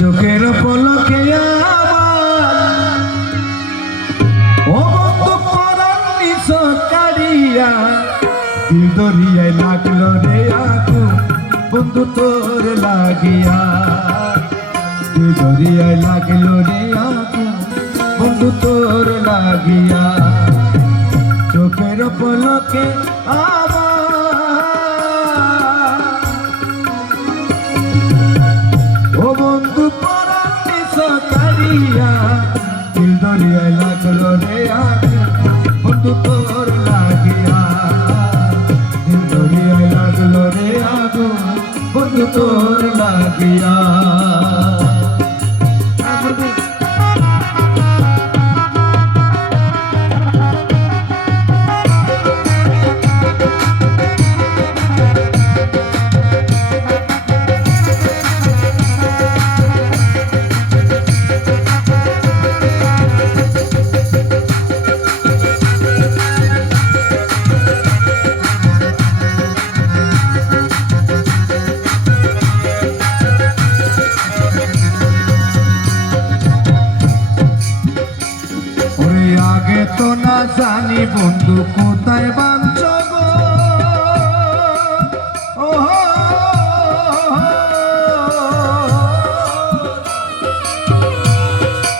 চোখের পলকে আমার ও বন্ধু পরাণ নিছকারিয়া দিল দরিয়ায় লাগলো রে আগুন বন্ধু তোর লাগিয়া দিল দরিয়ায় লাগলো রে আগুন বন্ধু তোর লাগিয়া চোখের পলকে ও বন্ধু পরাণ নিছকারিয়া দিল দরিয়ায় লাগলো রে আগুন বন্ধু তোর লাগিয়া দিল দরিয়ায় লাগলো রে আগুন বন্ধু তোর লাগিয়া আগে তো না জানি বন্ধু কোথায় বাঞ্চ গো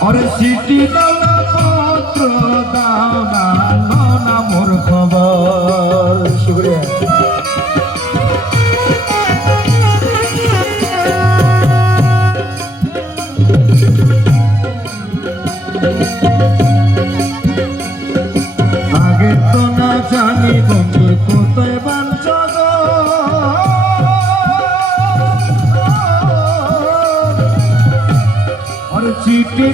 ওরে চিঠি দাও না পত্র দাও না না মোর খবর শুক্রিয়া জানি বন্ধু কোথায় বাঞ্চ গো আর চিঠি